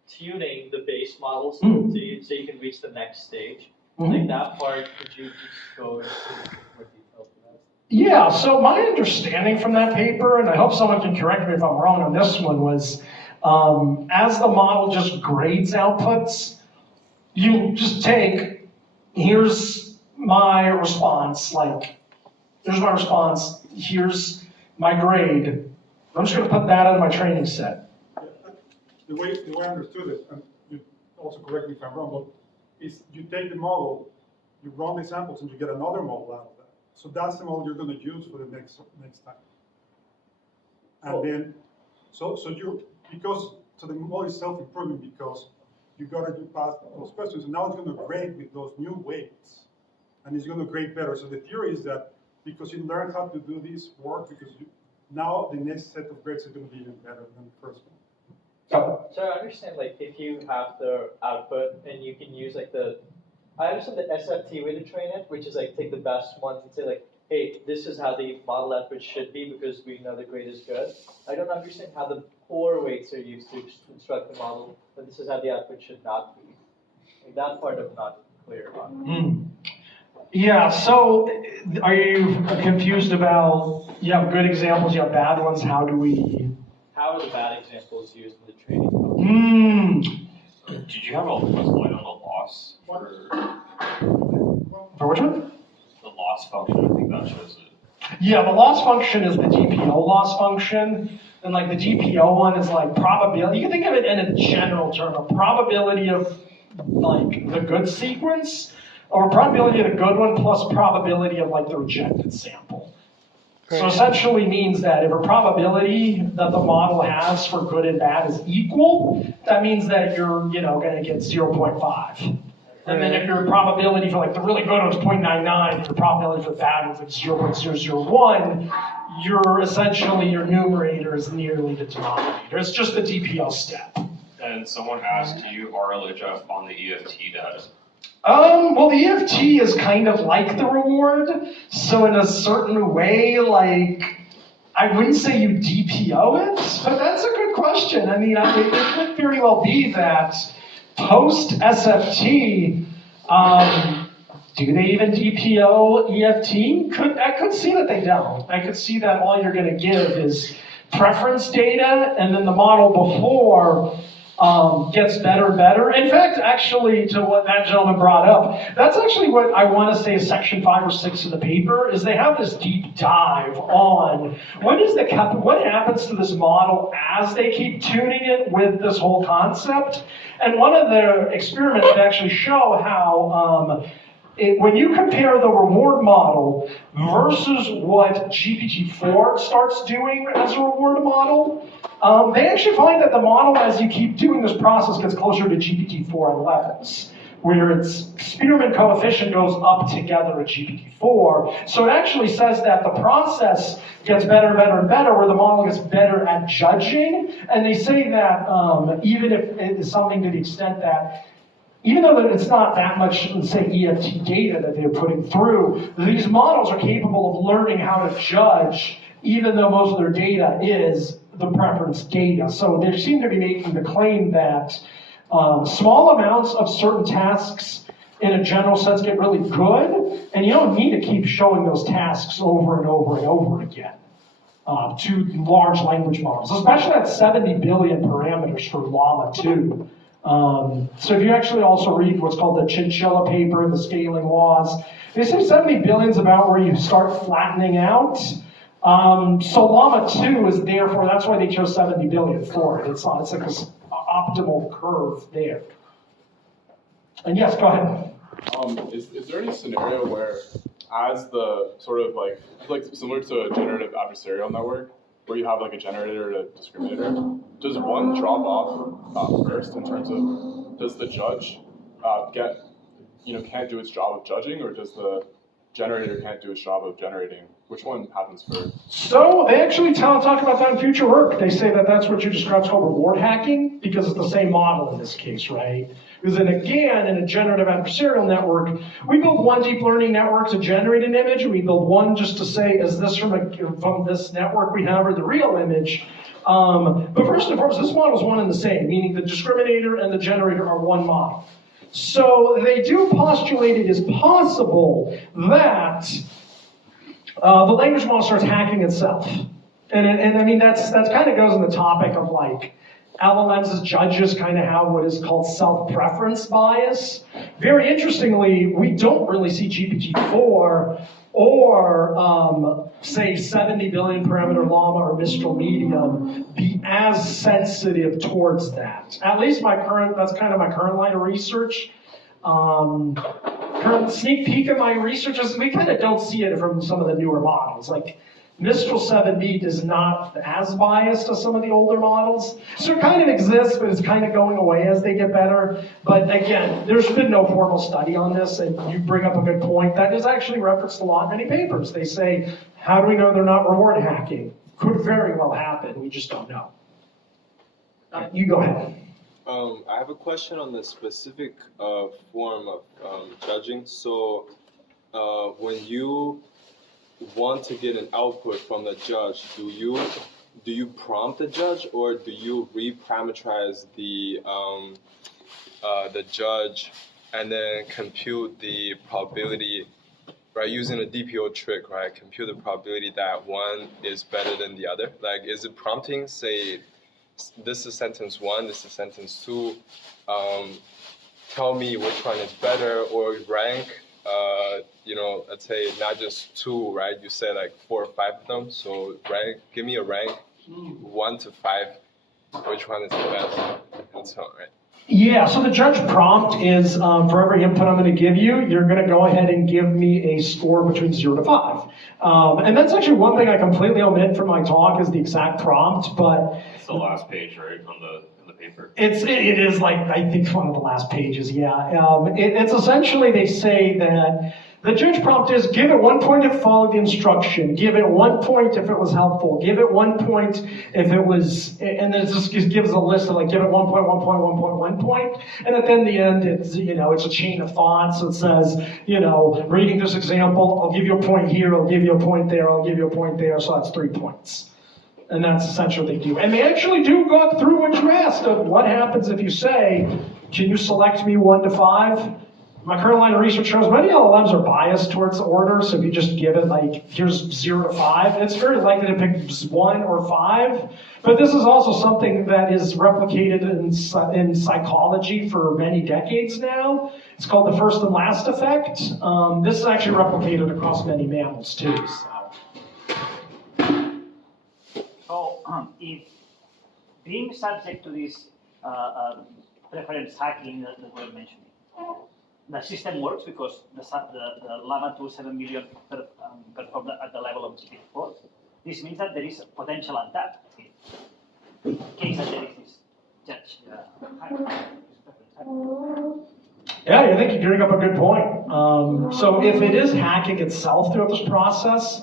tuning the base models so you can reach the next stage. Like that part, could you just go into more detail for that? Yeah, so my understanding from that paper, and I hope someone can correct me if I'm wrong on this one, was as the model just grades outputs, you just take, here's my response, like, here's my response, here's my grade. I'm just going to put that out of my training set. The way I understood it, and you also correct me if I'm wrong, but is you take the model, you run the samples, and you get another model out of that. So that's the model you're going to use for the next time. And then, so the model is self-improving because you got to do past those questions, and now it's going to grade with those new weights, and it's going to grade better. So the theory is that because you learn how to do this work, because now the next set of grades is going to be even better than the first one. So I understand, like, if you have the output and you can use like I understand the SFT way to train it, which is like take the best ones and say like, hey, this is how the model output should be because we know the grade is good. I don't understand how the core weights are used to construct the model, but this is how the output should not be. Like, that part I'm not clear on. Yeah, so are you confused about, you have good examples, you have bad ones, how do we? How are the bad examples used in the training? Did you have a slide on the loss? For which one? The loss function, I think that shows it. Yeah, the loss function is the DPO loss function. And like the DPO one is like probability. You can think of it in a general term, a probability of like the good sequence, or probability of the good one plus probability of like the rejected sample. So essentially means that if a probability that the model has for good and bad is equal, that means that you're, going to get 0.5. And then if your probability for like the really good one's 0.99, and your probability for the bad one's like 0.001, your numerator is nearly the denominator. It's just the DPO step. And someone asked, do you RLHF on the EFT data? Well, the EFT is kind of like the reward, so in a certain way, like, I wouldn't say you DPO it, but that's a good question. I mean, it could very well be that post-SFT, do they even DPO EFT? I could see that they don't. I could see that all you're going to give is preference data, and then the model before gets better and better. In fact, actually, to what that gentleman brought up, that's actually what I want to say is section 5 or 6 of the paper, is they have this deep dive on what happens to this model as they keep tuning it with this whole concept. And one of the experiments that actually show how when you compare the reward model versus what GPT-4 starts doing as a reward model, they actually find that the model, as you keep doing this process, gets closer to GPT-4 and levels, where its Spearman coefficient goes up together with GPT-4. So it actually says that the process gets better and better and better, where the model gets better at judging. And they say that even if it is something to the extent that even though that it's not that much, say, EFT data that they're putting through, these models are capable of learning how to judge, even though most of their data is the preference data. So they seem to be making the claim that small amounts of certain tasks in a general sense get really good, and you don't need to keep showing those tasks over and over and over again to large language models, especially at 70 billion parameters for Llama 2. So if you actually also read what's called the chinchilla paper and the scaling laws, they say 70 billion is about where you start flattening out. So Llama 2 is therefore, that's why they chose 70 billion for it. It's like this optimal curve there. And yes, go ahead. Is there any scenario where, as the sort of like similar to a generative adversarial network, where you have like a generator and a discriminator, does one drop off first in terms of, does the judge can't do its job of judging, or does the generator can't do its job of generating? Which one happens first? So they actually talk about that in future work. They say that that's what you described as called reward hacking, because it's the same model in this case, right? Because then again, in a generative adversarial network, we build one deep learning network to generate an image, and we build one just to say, is this from this network we have or the real image? But first and foremost, this model is one and the same, meaning the discriminator and the generator are one model. So they do postulate it is possible that the language model starts hacking itself. And I mean, that's kind of goes in the topic of like, LLMs as judges kind of have what is called self-preference bias. Very interestingly, we don't really see GPT-4 or say 70 billion parameter Llama or Mistral medium be as sensitive towards that. At least that's kind of my current line of research. Current sneak peek of my research is we kind of don't see it from some of the newer models. Like Mistral 7B is not as biased as some of the older models. So it kind of exists, but it's kind of going away as they get better. But again, there's been no formal study on this, and you bring up a good point. That is actually referenced a lot in many papers. They say, how do we know they're not reward hacking? Could very well happen, we just don't know. You go ahead. I have a question on the specific form of judging. So when you want to get an output from the judge, do you prompt the judge, or do you reparameterize the judge and then compute the probability, right, using a DPO trick, right, compute the probability that one is better than the other? Like, is it prompting, say, this is sentence 1, this is sentence 2, tell me which one is better, or rank, let's say not just 2, right? You say like 4 or 5 of them. So give me a rank, 1 to 5, which one is the best, and so on, right? Yeah, so the judge prompt is for every input I'm going to give you, you're going to go ahead and give me a score between 0 to 5. And that's actually one thing I completely omit from my talk is the exact prompt, but... It's the last page, right, on the paper? It is like, I think one of the last pages, yeah. It's essentially, they say that the judge prompt is, give it 1 point if it followed the instruction, give it 1 point if it was helpful, give it 1 point if it was, and then it just gives a list of like, give it 1 point, 1 point, 1 point, 1 point, and at the end, it's, it's a chain of thought, so it says, reading this example, I'll give you a point here, I'll give you a point there, I'll give you a point there, so that's 3 points. And that's essentially what they do. And they actually do go through what you asked of what happens if you say, can you select me 1 to 5? My current line of research shows many LLMs are biased towards the order, so if you just give it like, here's 0 to 5, it's very likely to pick 1 or 5. But this is also something that is replicated in psychology for many decades now. It's called the first and last effect. This is actually replicated across many mammals too. So if being subject to this preference hacking that we're mentioning, the system works because the Llama 2 7 million performed at the level of GPT-4. This means that there is a potential attack in case that there is this judge. Yeah, I think you bring up a good point. So if it is hacking itself throughout this process,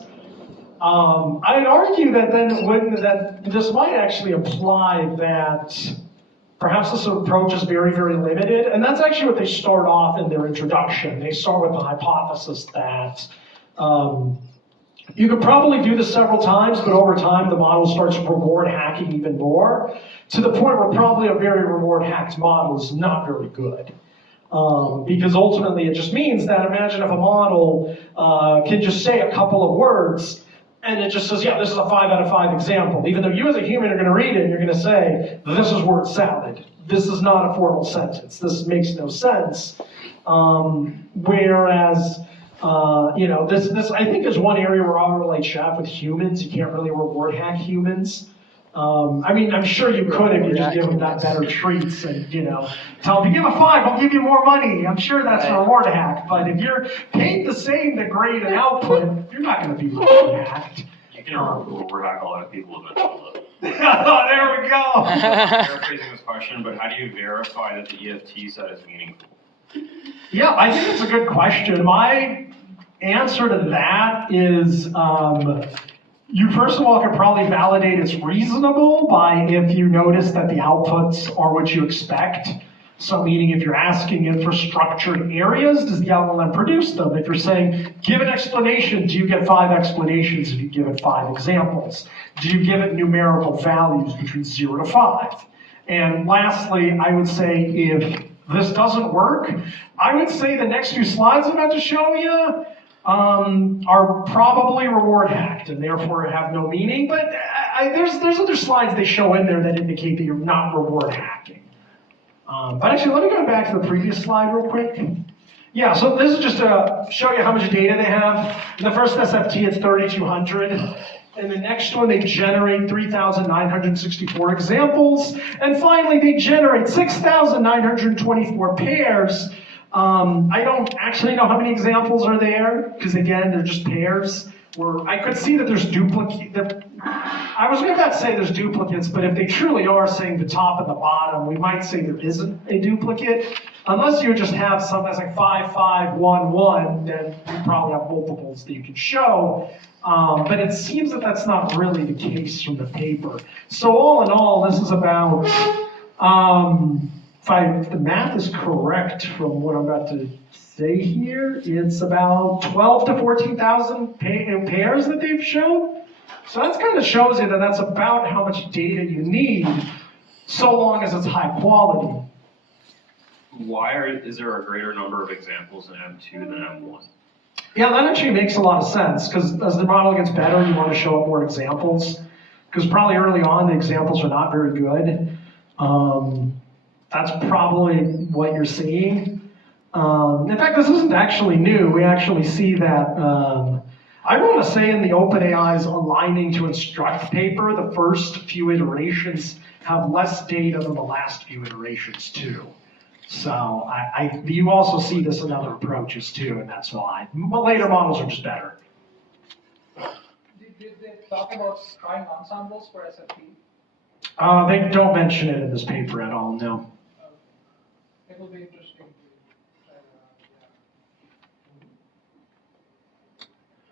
I'd argue that then that this might actually apply that perhaps this approach is very, very limited. And that's actually what they start off in their introduction. They start with the hypothesis that you could probably do this several times, but over time the model starts reward hacking even more, to the point where probably a very reward hacked model is not very good. Because ultimately it just means that, imagine if a model can just say a couple of words and it just says, yeah, this is a 5 out of 5 example. Even though you as a human are going to read it and you're going to say, this is word salad. This is not a formal sentence. This makes no sense. Whereas, this I think is one area where I'll relate chef with humans. You can't really reward hack humans. I'm sure you could if you just give them that better treats and, tell them, if you give a 5, I'll give you more money. I'm sure that's a reward hack. But if you're paid the same to grade an output, you're not going to be reward hacked. You can reward hack a lot of people eventually. There we go. Paraphrasing this question, but how do you verify that the EFT set is meaningful? Yeah, I think it's a good question. My answer to that is, you first of all can probably validate it's reasonable by if you notice that the outputs are what you expect. So meaning if you're asking it for structured areas, does the LLM produce them? If you're saying, give an explanation, do you get 5 explanations if you give it 5 examples? Do you give it numerical values between 0 to 5? And lastly, I would say if this doesn't work, I would say the next few slides I'm about to show you are probably reward hacked and therefore have no meaning. But there's other slides they show in there that indicate that you're not reward hacking. But actually, let me go back to the previous slide real quick. Yeah, so this is just to show you how much data they have. In the first SFT, it's 3,200. In the next one, they generate 3,964 examples. And finally, they generate 6,924 pairs. I don't actually know how many examples are there, because again, they're just pairs. Where I could see that there's duplicate. I was about to say there's duplicates, but if they truly are saying the top and the bottom, we might say there isn't a duplicate. Unless you just have something that's like 5, 5, 1, 1, then you probably have multiples that you can show. But it seems that that's not really the case from the paper. So all in all, this is about, if the math is correct from what I'm about to say here, it's about 12 to 14,000 pairs that they've shown. So that kind of shows you that that's about how much data you need, so long as it's high quality. Is there a greater number of examples in M2 than M1? Yeah, that actually makes a lot of sense, because as the model gets better, you want to show up more examples. Because probably early on, the examples are not very good. That's probably what you're seeing. In fact, this isn't actually new. We actually see that, I want to say in the OpenAI's aligning to instruct paper, the first few iterations have less data than the last few iterations too. So you also see this in other approaches too, and that's why. But later models are just better. Did they talk about trying ensembles for SFT? They don't mention it in this paper at all, no. It will be interesting.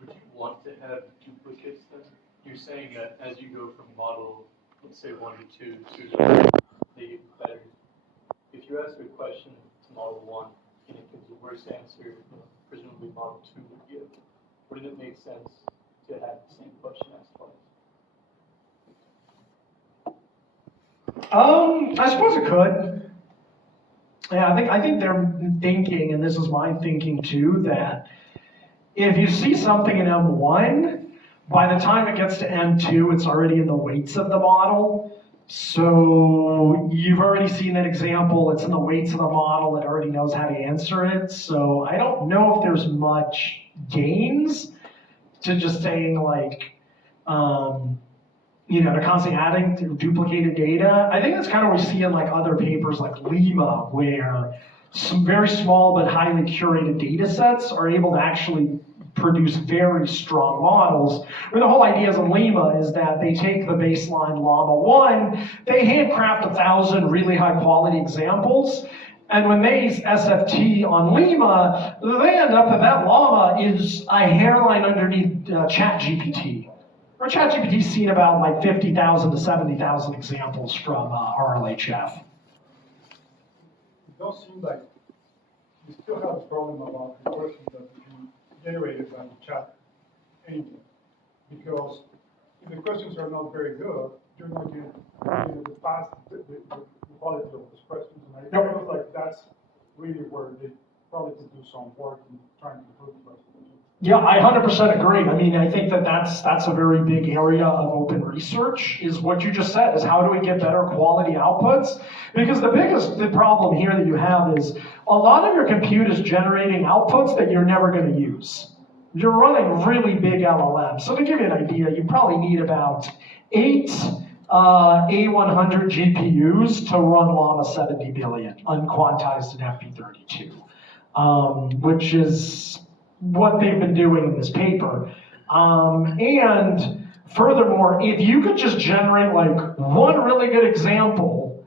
Would you want to have duplicates then? You're saying that as you go from model, let's say 1 to 2 to they get better. If you ask a question to model 1 and it gives the worst answer, presumably model 2 would give, wouldn't it make sense to have the same question asked twice? I suppose it could. Yeah, I think they're thinking, and this is my thinking too, that if you see something in M1, by the time it gets to M2, it's already in the weights of the model. So you've already seen that example, it's in the weights of the model, it already knows how to answer it. So I don't know if there's much gains to just saying like, they're constantly adding to duplicated data. I think that's kind of what we see in like other papers like Llama, where some very small but highly curated data sets are able to actually produce very strong models. Where the whole idea in Llama is that they take the baseline Llama 1, they handcraft 1,000 really high quality examples, and when they use SFT on Llama, they end up that Llama is a hairline underneath ChatGPT. Or ChatGPT's seen about like 50,000 to 70,000 examples from RLHF. does seem like you still have a problem about the questions that you generated by the chat engine. Because if the questions are not very good, you're not going to pass the quality of those questions. And I feel like that's really where they probably could do some work in trying to improve the questions. Yeah, I 100% agree. I mean, I think that that's a very big area of open research, is what you just said, is how do we get better quality outputs? Because the problem here that you have is a lot of your compute is generating outputs that you're never going to use. You're running really big LLMs. So to give you an idea, you probably need about 8 A100 GPUs to run Llama 70 billion, unquantized in FP32, which is what they've been doing in this paper. And furthermore, if you could just generate like one really good example,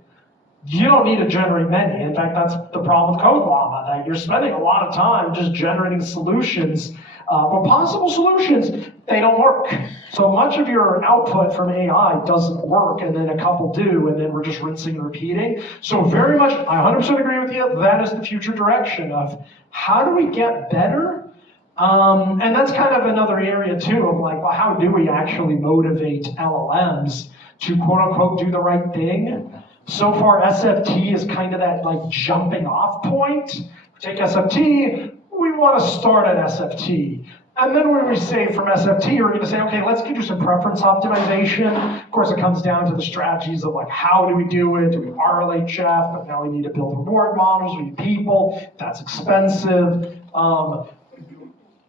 you don't need to generate many. In fact, that's the problem with Code Llama, that you're spending a lot of time just generating solutions, but possible solutions, they don't work. So much of your output from AI doesn't work, and then a couple do, and then we're just rinsing and repeating. So very much, I 100% agree with you, that is the future direction of how do we get better? And that's kind of another area too of like, well, how do we actually motivate LLMs to quote unquote do the right thing? So far, SFT is kind of that like jumping off point. Take SFT, we want to start at SFT. And then when we say from SFT, we're going to say, okay, let's do some preference optimization. Of course, it comes down to the strategies of like, how do we do it? Do we RLHF? But now we need to build reward models. We need people. That's expensive.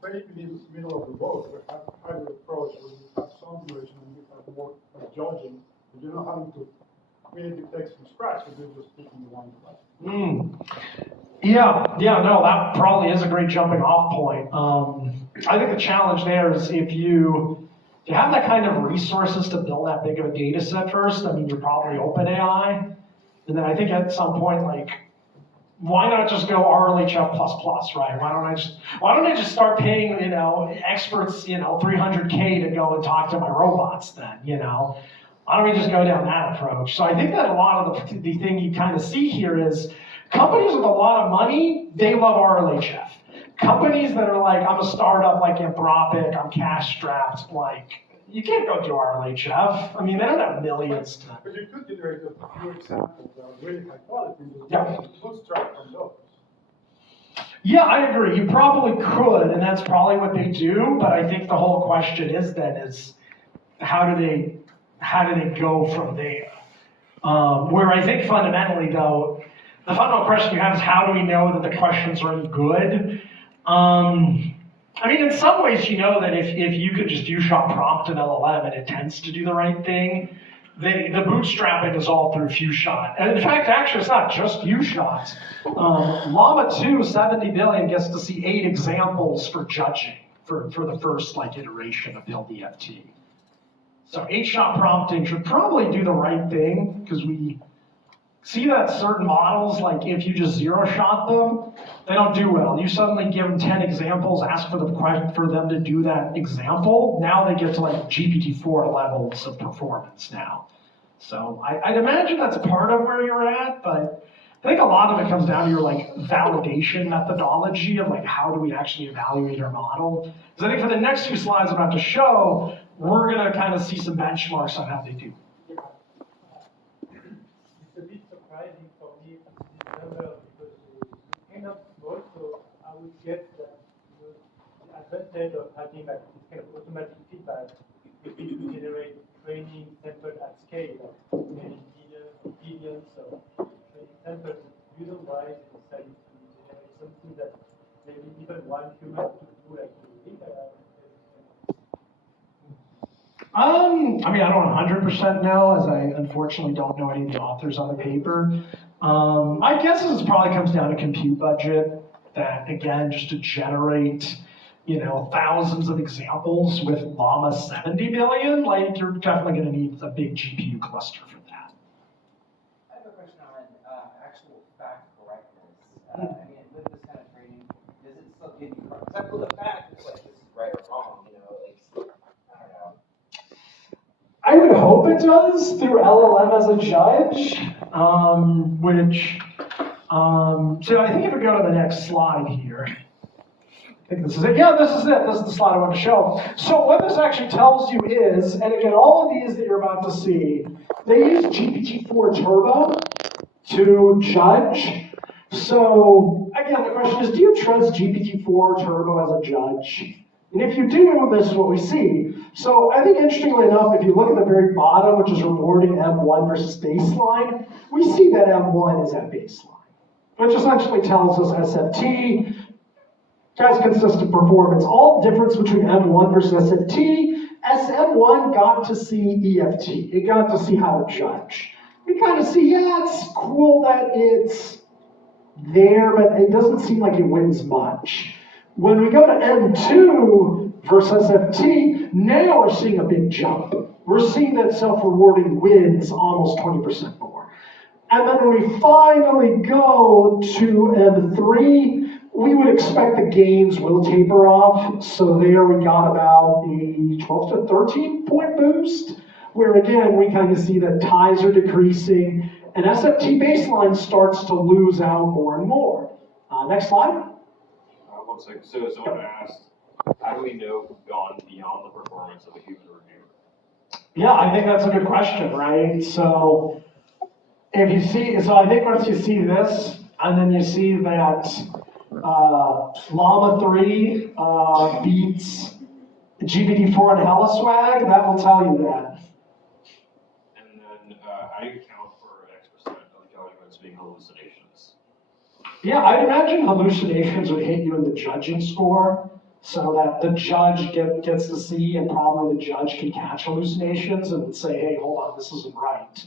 Very in the middle of the road, we have hybrid approach where you have some duration and you have more like judging, but you're not having to create the text from scratch, but you're just picking the one class. Yeah, no, that probably is a great jumping off point. I think the challenge there is if you have that kind of resources to build that big of a data set first, I mean, you're probably OpenAI, and then I think at some point, like, why not just go RLHF++, right? Why don't I just start paying, experts, $300K to go and talk to my robots then, Why don't we just go down that approach? So I think that a lot of the thing you kind of see here is companies with a lot of money, they love RLHF. Companies that are like, I'm a startup like Anthropic, I'm cash strapped, like, you can't go do RLHF. I mean, they don't have millions to. But you could generate a few examples that are really high quality and just bootstrap from those. Yeah, I agree. You probably could, and that's probably what they do. But I think the whole question is how do they go from there? Where I think fundamentally, though, the fundamental question you have is how do we know that the questions are any good? I mean, in some ways, you know that if you could just U-shot prompt an LLM and it tends to do the right thing, the bootstrapping is all through few-shot. And in fact, actually, it's not just few-shots. Llama 2, 70 billion gets to see 8 examples for judging for the first iteration of build EFT. So 8-shot prompting should probably do the right thing, because we see that certain models, like if you just zero-shot them, they don't do well. You suddenly give them 10 examples, ask for them to do that example. Now they get to like GPT-4 levels of performance now. So I'd imagine that's part of where you're at, but I think a lot of it comes down to your like validation methodology of like how do we actually evaluate our model. Because I think for the next few slides I'm about to show, we're going to kind of see some benchmarks on how they do. I would get that the advantage of having like this kind of automatic feedback would be to generate training samples at scale, like many billions of training samples. User-wise, it's decided to generate something that maybe even one human could do like I mean, I don't 100% know, as I unfortunately don't know any of the authors on the paper. My guess is it probably comes down to compute budget. That again, just to generate, thousands of examples with Llama 70 billion, like you're definitely going to need a big GPU cluster for that. I have a question on actual fact correctness. I mean, with this kind of training, does it still give you except for the fact it's like this is right or wrong? I don't know. I would hope it does through LLM as a judge, which So I think if we go to the next slide here, I think this is it. Yeah, this is it. This is the slide I want to show. So what this actually tells you is, and again, all of these that you're about to see, they use GPT-4 Turbo to judge. So again, the question is, do you trust GPT-4 Turbo as a judge? And if you do, this is what we see. So I think interestingly enough, if you look at the very bottom, which is reporting M1 versus baseline, we see that M1 is at baseline, which essentially tells us SFT, guys, consistent performance. All difference between M1 versus SFT, SM1 got to see EFT. It got to see how to judge. We kind of see, yeah, it's cool that it's there, but it doesn't seem like it wins much. When we go to M2 versus SFT, now we're seeing a big jump. We're seeing that self-rewarding wins almost 20% more. And then when we finally go to M3, we would expect the gains will taper off. So there we got about a 12 to 13 point boost, where again, we kind of see that ties are decreasing and SFT baseline starts to lose out more and more. Next slide. One second. So someone asked, how do we know we've gone beyond the performance of a human reviewer? Yeah, I think that's a good question, right? So if you see, so I think once you see this, and then you see that Llama 3 beats GPT-4 and Hallucinations, that will tell you that. And then how do you account for X% of judgments being hallucinations? Yeah, I'd imagine hallucinations would hit you in the judging score, so that the judge gets to see, and probably the judge can catch hallucinations and say, hey, hold on, this isn't right.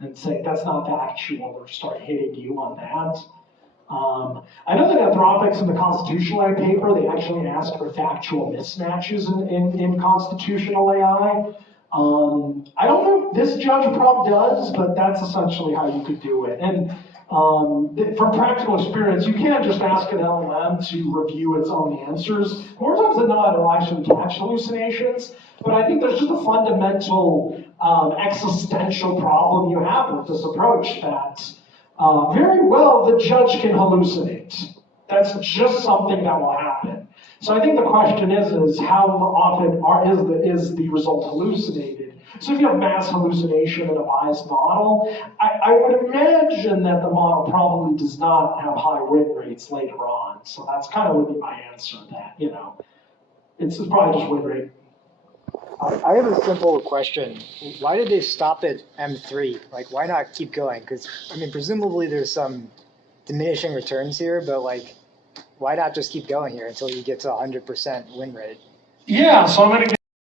And say, that's not factual, or start hitting you on that. I know that Anthropics in the constitutional AI paper, they actually ask for factual mismatches in constitutional AI. I don't know if this judge prompt does, but that's essentially how you could do it. And from practical experience, you can't just ask an LLM to review its own answers. More times than not, it'll actually catch hallucinations. But I think there's just a fundamental existential problem you have with this approach that very well the judge can hallucinate. That's just something that will happen. So I think the question is how often is the result hallucinated? So if you have mass hallucination in a biased model, I would imagine that the model probably does not have high win rates later on. So that's kind of would be my answer to that, you know. It's probably just win rate. I have a simple question. Why did they stop at M3? Like, why not keep going? Because, I mean, presumably there's some diminishing returns here, but like, why not just keep going here until you get to 100% win rate? Yeah, so I'm going to